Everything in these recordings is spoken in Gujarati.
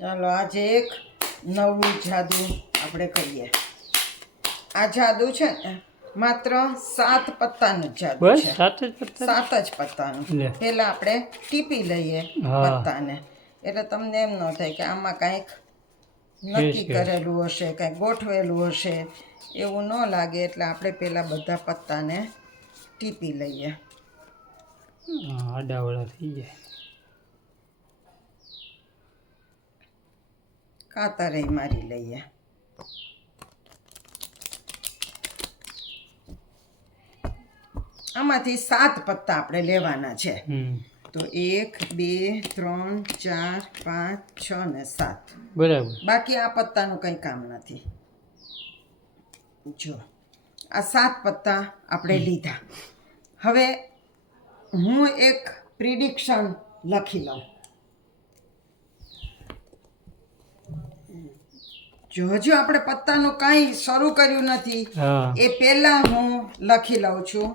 ચાલો આજે એક નવું જાદુ આપણે કરીએ. આ જાદુ છે ને માત્ર 7 પત્તાનું જ જાદુ બસ છે. 7 જ પત્તા 7 જ પત્તાનું. લે. પહેલા આપણે ટીપી લઈએ હા. પત્તાને, એટલે તમને એમ ન થાય કે આમાં કાંઈક નક્કી છે. કરેલું હશે, કાંઈક ગોઠવેલું હશે, એવું ન લાગે. એટલે આપણે પહેલાં બધા પત્તાને ટીપી લઈએ. આડાવડા થઈ જાય. કાતરે મારી લઈએ. આમાંથી 7 પત્તા આપણે લેવાના છે. તો 1 2 3 4 5 6 ને 7. બરાબર. બાકી આ પત્તાનું કંઈ કામ નથી. જો આ 7 પત્તા આપણે લીધા. હવે હું એક પ્રિડિક્શન લખી લઉં. જો હજુ આપણે પત્તાનું કાંઈ શરૂ કર્યું નથી, હા. એ પહેલા હું લખી લઉં છું.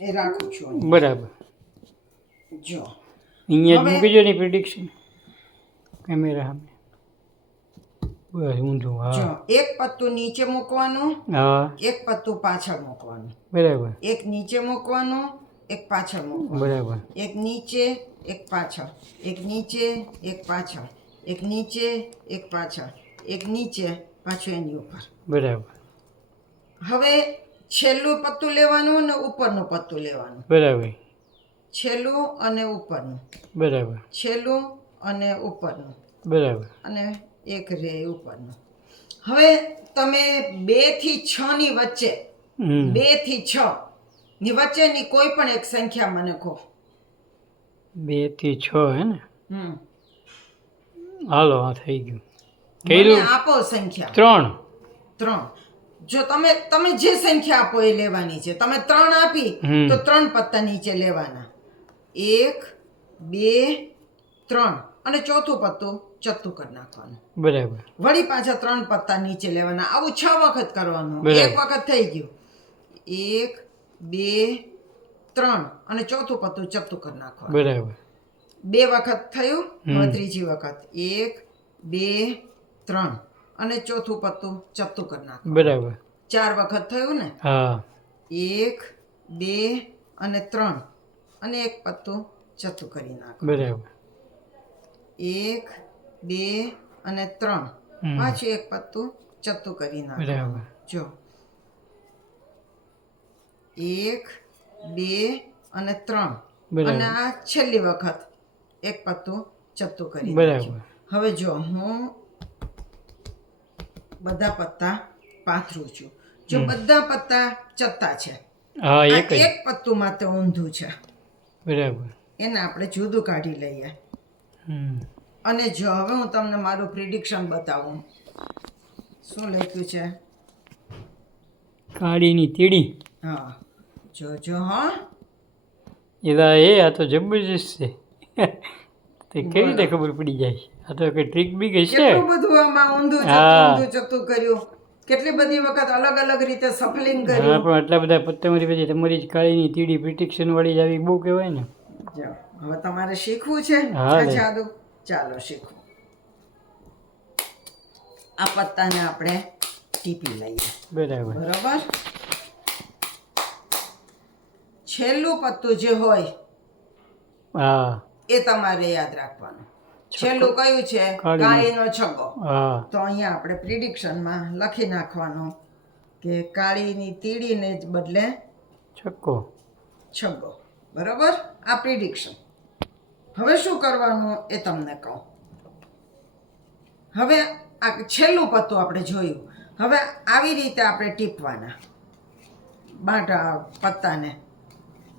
એ રાખું છું અહીં. બરાબર. જો અહીંયા જ હવે- મૂકી દો ને પ્રિડિક્શન કેમેરા સામે. બસ ઊંધું. જો હા એક પત્તું નીચે મૂકવાનું, હા એક પત્તું પાછળ મૂકવાનું. બરાબર એક નીચે મૂકવાનું, એક પાછળ મૂકવાનું. બરાબર એક નીચે, એક પાછળ, એક નીચે, એક પાછળ, એક નીચે, એક પાછળ, એક નીચે, પાછું એની ઉપર. બરાબર હવે છેલ્લું પત્તું લેવાનું ને ઉપરનું પત્તું લેવાનું. બરાબર છેલ્લું અને ઉપરનું, બરાબર છેલ્લું અને ઉપરનું, બરાબર અને એક રે ઉપરનું. હવે તમે 2 થી 6 ની વચ્ચે, 2 થી 6 ની વચ્ચેની કોઈ પણ એક સંખ્યા મને કહો. 2 થી 6 હે ને? હમ હાલો આ થઈ ગયું. મને કર્યું આપો સંખ્યા. 3. 3. જો તમે જે સંખ્યા આપો એ લેવાની છે. તમે 3 આપી તો 3 પત્તા નીચે લેવાના. 1 2 3 અને ચોથું પત્તું ચત્તું કરી નાખવાનું. બરાબર વળી પાછા 3 પત્તા નીચે લેવાના. આવું 6 વખત કરવાનું. બરાબર. એક વખત થઈ ગયું. 1 2 3 અને ચોથું પત્તું ચત્તું કરી નાખવાનું. બરાબર 2 વખત થયું. હવે ત્રીજી વખત 1 2 3 અને ચોથું પત્તું ચત્તું કરી નાખવાનું. બરાબર 4 વખત થયું ને. હા 1 2 અને 3 અને એક પત્તું ચત્તું કરી નાખો. બરાબર 1 2 અને 3 પાછું એક પત્તું ચત્તું કરી નાખો. બરાબર જો 1 2 અને 3 બરાબર. અને આ છેલ્લી વખત એક પત્તું ચત્તું કરી બરાબર. નાખ્યું. હવે જો હું બધા પત્તા પાથરું છું. જો બધા પત્તા ચત્તા છે, હા આ એક જ એક પત્તું માત્ર ઊંધું છે, બરાબર એને આપણે જુદું કાઢી લઈએ. અને જો હવે હું તમને મારું પ્રિડિક્શન બતાવું. શું લખ્યું છે? કાળીની તીડી. હા જોજો. હા એલા એ આ તો જબરજસ્ત છે. તે કેવી રીતે ખબર પડી જાય? આ તો કઈ ટ્રીક બી કઈ છે? કેટલું બધું આમાં ઊંધું હા. ઊંધું ચત્તું કર્યું. કેટલી બધી વખત અલગ અલગ રીતે સફલિંગ હા કર્યું. પણ આટલા બધા પત્તામાંથી પછી તમારી જ કાળીની તીડી પ્રિડિક્શન વાળી જ આવી બહુ કહેવાય ને. જો હવે તમારે શીખવું છે હા આ લે. જાદુ. ચાલો શીખો. આ પત્તાને આપણે ટીપી લઈએ. બરાબર બરોબર. છેલ્લું પત્તું જે હોય હા એ તમારે યાદ રાખવાનું. છેલ્લું કયું છે? કાળીનો. કાળીનો છગ્ગો. હા તો અહીંયા આપણે પ્રિડિક્શનમાં લખી નાખવાનું કે કાળીની તીડીને જ બદલે છક્કો. છગ્ગો. બરોબર. આ પ્રિડિક્શન. હવે શું કરવાનું એ તમને કહું. હવે આ છેલ્લું પત્તું આપણે જોયું. હવે આવી રીતે આપણે ટીપવાના પત્તાને.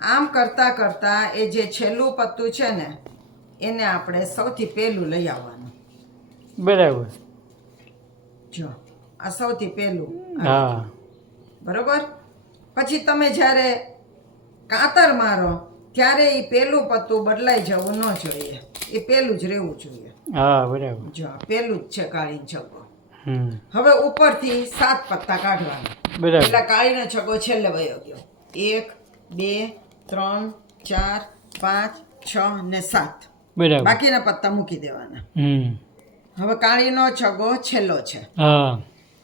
આમ કરતા કરતા એ જે છેલ્લું પત્તું છે ને એને આપણે સૌથી પહેલું લઈ આવવાનું. બરાબર જો આ સૌથી પહેલું. હા બરોબર. પછી તમે જ્યારે કાતર મારો ત્યારે એ પહેલું પત્તું બદલાઈ જવું ન જોઈએ. એ પહેલું જ રહેવું જોઈએ. હા બરાબર જો આ પહેલું જ છે કાળીનો છગ્ગો. હવે ઉપરથી 7 પત્તા કાઢવાના. બરાબર એટલે કાળીનો છગો છેલ્લે વયો ગયો. 1 2 3 4 5 6 ને 7. બરાબર બાકીના પત્તા મૂકી દેવાના. હમ હવે કાળીનો છગો છેલ્લો છે. હા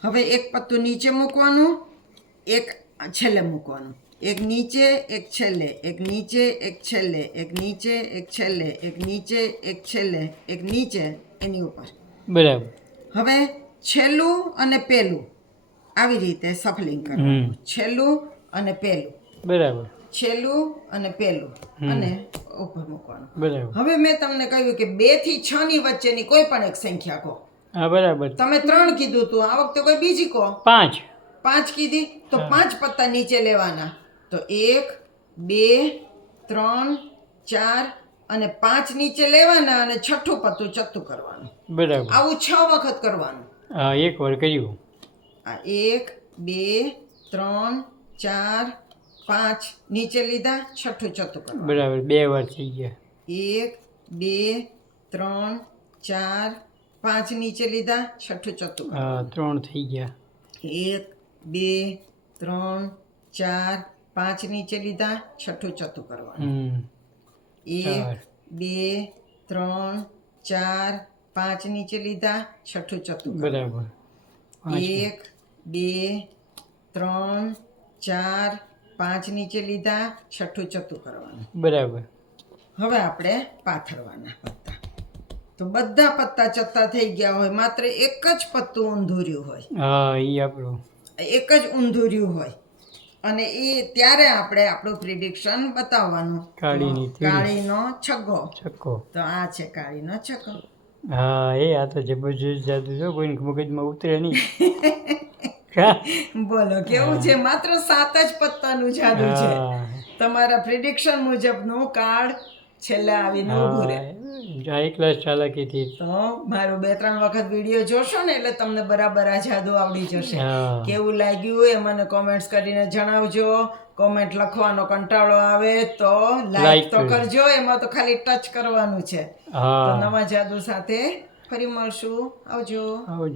હવે એક પત્તું નીચે મૂકવાનું, એક છેલ્લે મૂકવાનું. એક નીચે, એક છેલ્લે, એક નીચે, એક છેલ્લે, એક નીચે, એક છેલ્લે, એક નીચે, એક છેલ્લે, એક નીચે, એની ઉપર. બરાબર હવે છેલ્લું અને પેલું આવી રીતે સફલિંગ કરવાનું. છેલ્લું અને પેલું, બરાબર છેલ્લું અને પેલું, અને ઉપર મૂકવાનું. બરાબર હવે મેં તમને કહ્યું કે 2 થી 6 ની વચ્ચેની કોઈ પણ એક સંખ્યા કહો. હા બરાબર તમે 3 કીધું તું, આ વખતે કોઈ બીજી કહો. 5 5 કીધી તો 5 પત્તા નીચે લેવાના. તો 1 2 3 4 અને 5 નીચે લેવાના, અને છઠ્ઠું પત્તું ચત્તું કરવાનું. બરાબર આવું 6 વખત કરવાનું. હા એક વાર કર્યું આ 1 2 3 4 5 નીચે લીધા, છઠ્ઠું ચત્તું કરવાનું. બરાબર 2 વાર થઈ ગયા 1 2 3 4 5 નીચે લીધા, છઠ્ઠું ચત્તું કરવાનું. હા 3 થઈ ગયા 1 2 3 4 5 નીચે લીધા, છઠ્ઠું ચત્તું કરવાનું. 1 2 3 4 5 નીચે લીધા, છઠ્ઠું ચત્તું કરવાનું. બરાબર 1 2 3 4 5 નીચે લીધા, છઠ્ઠું ચત્તું કરવાનું. બરાબર હવે આપણે પાથરવાના પત્તા. તો બધા પત્તા ચત્તા થઈ ગયા હોય, માત્ર એક જ પત્તું ઊંધું રહ્યું હોય, હા એ આપણું એક જ ઊંધું રહ્યું હોય, અને એ ત્યારે આપણે આપણું પ્રિડિક્શન બતાવવાનું. કાળીની તીડી. કાળીનો છગ્ગો. છક્કો તો આ છે કાળીનો છગ્ગો. હા એ આ તો જબરજસ્ત જાદુ છે, કોઈને મગજમાં ઉતરે નહીં હા બોલો કેવું છે? માત્ર 7 જ પત્તાનું જાદુ છે. હા તમારા પ્રિડિક્શન મુજબનું કાર્ડ છેલ્લે આવીને ઊભું રહે. હાઈ ક્લાસ ચાલાકીથી તો મારું 2-3 વખત વિડીયો જોશો ને એટલે તમને બરાબર આ જાદુ આવડી જશે. હા કેવું લાગ્યું એ મને કોમેન્ટ્સ કરીને જણાવજો. કોમેન્ટ લખવાનો કંટાળો આવે તો લાઈક તો કરજો, એમાં તો ખાલી ટચ કરવાનું છે. તો હા નવા જાદુ સાથે ફરી મળશું. આવજો. આવજો.